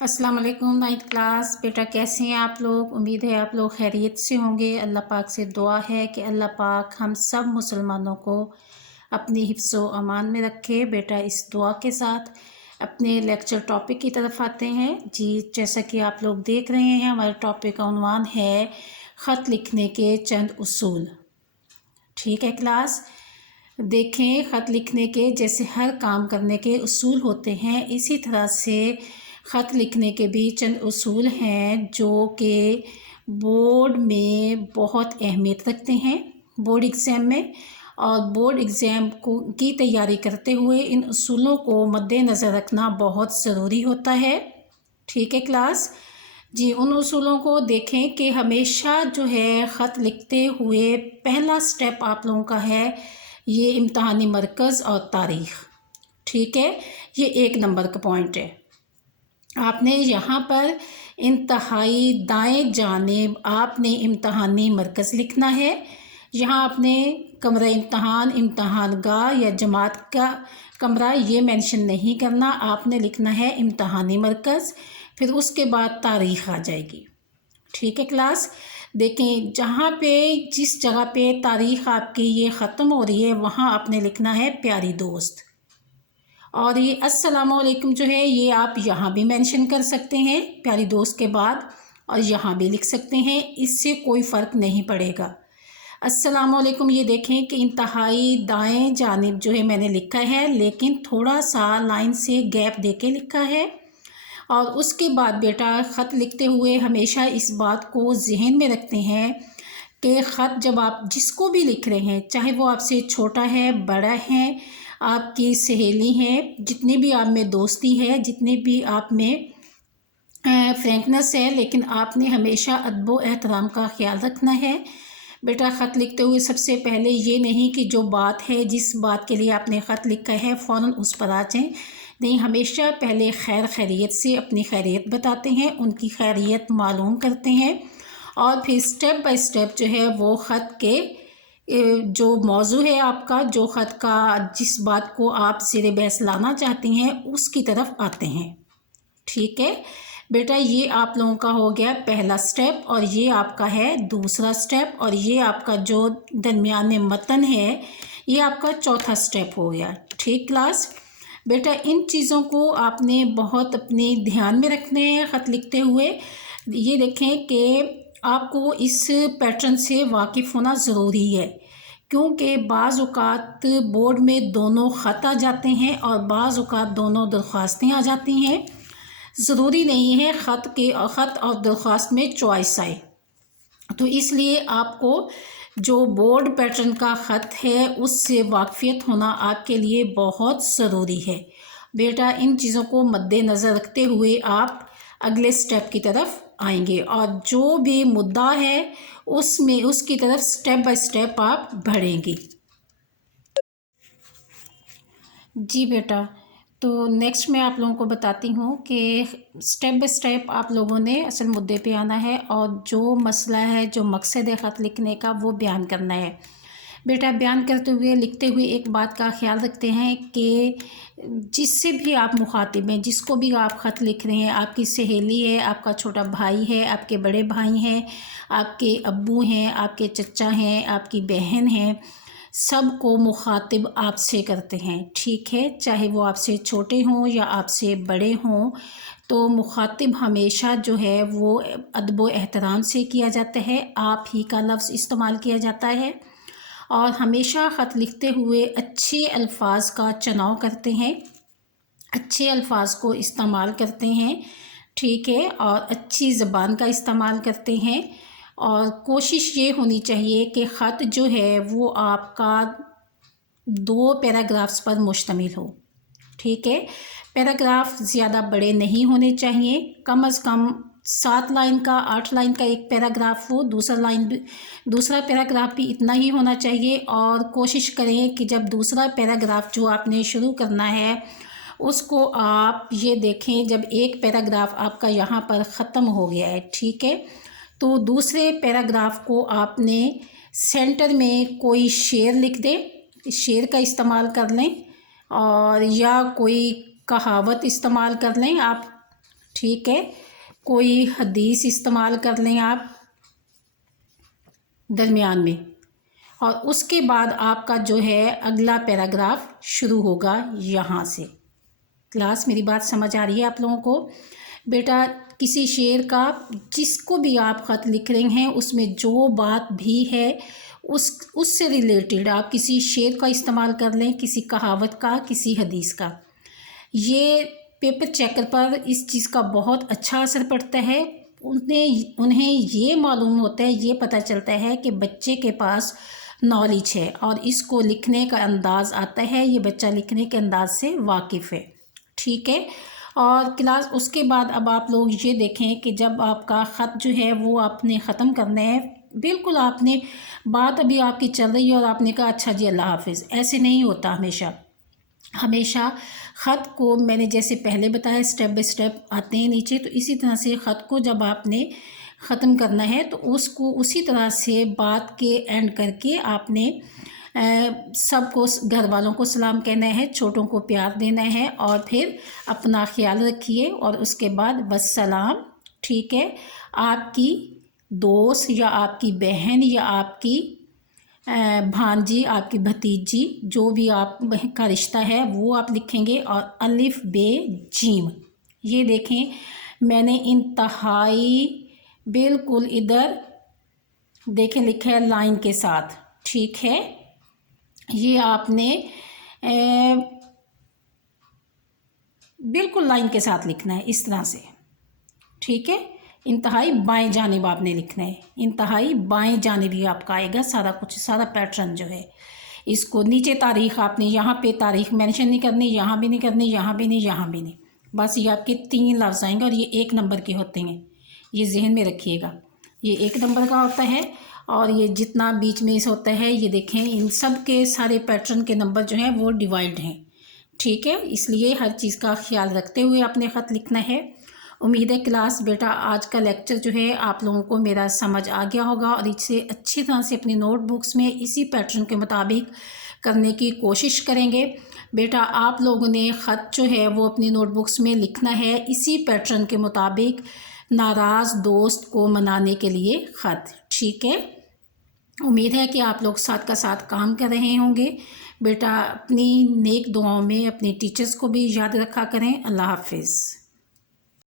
अस्सलाम वालेकुम ninth class. बेटा कैसे हैं आप लोग? उम्मीद है आप लोग खैरियत से होंगे। अल्लाह पाक से दुआ है कि अल्लाह पाक हम सब मुसलमानों को अपनी हिफ्ज़ व अमान में रखे। बेटा इस दुआ के साथ अपने लेक्चर टॉपिक की तरफ आते हैं। जी, जैसा कि आप लोग देख रहे हैं हमारे टॉपिक का उन्वान है ख़त लिखने के चंद उसूल। ठीक है क्लास, देखें ख़त लिखने के जैसे हर काम करने के उसूल होते हैं, इसी तरह से ख़त लिखने के भी चंद उसूल हैं जो कि बोर्ड में बहुत अहमियत रखते हैं बोर्ड एग्ज़ाम में। और बोर्ड एग्ज़ाम को की तैयारी करते हुए इन उसूलों को मद्देनज़र रखना बहुत ज़रूरी होता है। ठीक है क्लास जी, उन उसूलों को देखें कि हमेशा जो है ख़त लिखते हुए पहला स्टेप आप लोगों का है ये इम्तहानी मरकज़ और तारीख़। ठीक है, ये 1 नंबर का पॉइंट है। आपने यहाँ पर इंतहाई दाएं जानिब आपने इम्तहानी मरकज़ लिखना है। यहाँ आपने कमरा इम्तहान, इम्तहान गाह या जमात का कमरा ये मेंशन नहीं करना, आपने लिखना है इम्तहानी मरकज़, फिर उसके बाद तारीख़ आ जाएगी। ठीक है क्लास, देखें जहाँ पे जिस जगह पे तारीख़ आपकी ये ख़त्म हो रही है वहाँ आपने लिखना है प्यारी दोस्त। और ये अस्सलाम वालेकुम जो है ये आप यहाँ भी मेंशन कर सकते हैं प्यारी दोस्त के बाद, और यहाँ भी लिख सकते हैं, इससे कोई फ़र्क नहीं पड़ेगा। अस्सलाम वालेकुम ये देखें कि इंतहाई दाएं जानिब जो है मैंने लिखा है, लेकिन थोड़ा सा लाइन से गैप दे के लिखा है। और उसके बाद बेटा ख़त लिखते हुए हमेशा इस बात को जहन में रखते हैं कि ख़त जब आप जिसको भी लिख रहे हैं, चाहे वो आपसे छोटा है, बड़ा है, आपकी सहेली है, जितनी भी आप में दोस्ती है, जितनी भी आप में फ्रैंकनेस है, लेकिन आपने हमेशा अदब व एहतराम का ख्याल रखना है। बेटा ख़त लिखते हुए सबसे पहले ये नहीं कि जो बात है, जिस बात के लिए आपने ख़त लिखा है फ़ौरन उस पर आ जाएँ। नहीं, हमेशा पहले खैर खैरियत से अपनी खैरियत बताते हैं, उनकी खैरियत मालूम करते हैं, और फिर स्टेप बाय स्टेप जो है वो ख़त के जो मौजू है आपका, जो ख़त का जिस बात को आप ज़ेर बहस लाना चाहती हैं उसकी तरफ आते हैं। ठीक है बेटा, ये आप लोगों का हो गया पहला स्टेप, और ये आपका है दूसरा स्टेप, और ये आपका जो दरमियान में मतन है ये आपका चौथा स्टेप हो गया। ठीक क्लास, बेटा इन चीज़ों को आपने बहुत अपने ध्यान में रखने हैं ख़त लिखते हुए। ये देखें कि आपको इस पैटर्न से वाकिफ़ होना ज़रूरी है, क्योंकि बाज़ औक़ात बोर्ड में दोनों ख़त आ जाते हैं और बाज़ औक़ात दोनों दरख्वास्तें आ जाती हैं। ज़रूरी नहीं है ख़त और दरख्वास्त में चॉइस आए, तो इसलिए आपको जो बोर्ड पैटर्न का ख़त है उससे वाक़फ़ियत होना आपके लिए बहुत ज़रूरी है। बेटा इन चीज़ों को मद्देनज़र रखते हुए आप अगले स्टेप की तरफ आएंगे, और जो भी मुद्दा है उसमें उसकी तरफ स्टेप बाय स्टेप आप बढ़ेंगी। जी बेटा, तो नेक्स्ट मैं आप लोगों को बताती हूँ कि स्टेप बाय स्टेप आप लोगों ने असल मुद्दे पे आना है, और जो मसला है, जो मकसद है ख़त लिखने का, वो बयान करना है। बेटा बयान करते हुए, लिखते हुए एक बात का ख्याल रखते हैं कि जिससे भी आप मुखातिब हैं, जिसको भी आप ख़त लिख रहे हैं, आपकी सहेली है, आपका छोटा भाई है, आपके बड़े भाई हैं, आपके अब्बू हैं, आपके चचा हैं, आपकी बहन हैं, सब को मुखातिब आपसे करते हैं। ठीक है, चाहे वो आपसे छोटे हों या आपसे बड़े हों, तो मुखातिब हमेशा जो है वो अदब व एहतराम से किया जाता है, आप ही का लफ्ज़ इस्तेमाल किया जाता है, और हमेशा ख़त लिखते हुए अच्छे अल्फाज का चुनाव करते हैं, अच्छे अल्फाज को इस्तेमाल करते हैं। ठीक है, और अच्छी ज़बान का इस्तेमाल करते हैं, और कोशिश ये होनी चाहिए कि ख़त जो है वो आपका 2 पैराग्राफ्स पर मुश्तमिल हो। ठीक है, पैराग्राफ ज़्यादा बड़े नहीं होने चाहिए, कम से कम 7 लाइन का, 8 लाइन का एक पैराग्राफ हो, दूसरा पैराग्राफ भी इतना ही होना चाहिए। और कोशिश करें कि जब दूसरा पैराग्राफ जो आपने शुरू करना है उसको आप ये देखें, जब एक पैराग्राफ आपका यहाँ पर ख़त्म हो गया है, ठीक है, तो दूसरे पैराग्राफ को आपने सेंटर में कोई शेर लिख दें, शेर का इस्तेमाल कर लें, और या कोई कहावत इस्तेमाल कर लें आप। ठीक है। कोई हदीस इस्तेमाल कर लें आप दरमियान में, और उसके बाद आपका जो है अगला पैराग्राफ शुरू होगा यहाँ से। क्लास मेरी बात समझ आ रही है आप लोगों को? बेटा किसी शेर का जिसको भी आप ख़त लिख रहे हैं उसमें जो बात भी है उससे रिलेटेड आप किसी शेर का इस्तेमाल कर लें, किसी कहावत का, किसी हदीस का। ये पेपर चेकर पर इस चीज़ का बहुत अच्छा असर पड़ता है। उन्हें ये मालूम होता है, ये पता चलता है कि बच्चे के पास नॉलेज है और इसको लिखने का अंदाज़ आता है, ये बच्चा लिखने के अंदाज से वाकिफ़ है। ठीक है। और क्लास उसके बाद अब आप लोग ये देखें कि जब आपका ख़त जो है वो आपने ख़त्म करना है, बिल्कुल आपने बात अभी आपकी चल रही है और आपने कहा अच्छा जी अल्लाह हाफिज़, ऐसे नहीं होता। हमेशा ख़त को मैंने जैसे पहले बताया स्टेप बाय स्टेप आते हैं नीचे, तो इसी तरह से ख़त को जब आपने ख़त्म करना है तो उसको उसी तरह से बात के एंड करके आपने सबको, घर वालों को सलाम कहना है, छोटों को प्यार देना है और फिर अपना ख्याल रखिए और उसके बाद बस सलाम। ठीक है। आपकी दोस्त या आपकी बहन या आपकी भांजी, आपकी भतीजी, जो भी आप का रिश्ता है वो आप लिखेंगे। और अलिफ बे जीम, ये देखें मैंने इंतहाई बिल्कुल इधर देखें लिखा है लाइन के साथ। ठीक है। ये आपने बिल्कुल लाइन के साथ लिखना है इस तरह से। ठीक है। इंतहाई बाएं जानिब आपने लिखना है, इंतहाई बाएं जानिब ही आपका आएगा सारा कुछ, सारा पैटर्न जो है। इसको नीचे तारीख़ आपने यहाँ पे तारीख़ मेंशन नहीं करनी, यहाँ भी नहीं करनी, यहाँ भी नहीं, यहाँ भी नहीं। बस ये आपके 3 लफ्ज़ आएंगे और ये 1 नंबर के होते हैं, ये जहन में रखिएगा। ये 1 नंबर का होता है और ये जितना बीच में इस होता है, ये देखें इन सब के सारे पैटर्न के नंबर जो हैं वो डिवाइड हैं। ठीक है। इसलिए हर चीज़ का ख्याल रखते हुए आपने ख़त लिखना है। उम्मीद है क्लास बेटा आज का लेक्चर जो है आप लोगों को मेरा समझ आ गया होगा और इसे अच्छी तरह से अपनी नोटबुक्स में इसी पैटर्न के मुताबिक करने की कोशिश करेंगे। बेटा आप लोगों ने ख़त जो है वो अपनी नोटबुक्स में लिखना है इसी पैटर्न के मुताबिक, नाराज़ दोस्त को मनाने के लिए ख़त। ठीक है। उम्मीद है कि आप लोग साथ का साथ काम कर रहे होंगे। बेटा अपनी नेक दुआओं में अपने टीचर्स को भी याद रखा करें। अल्लाह हाफिज़।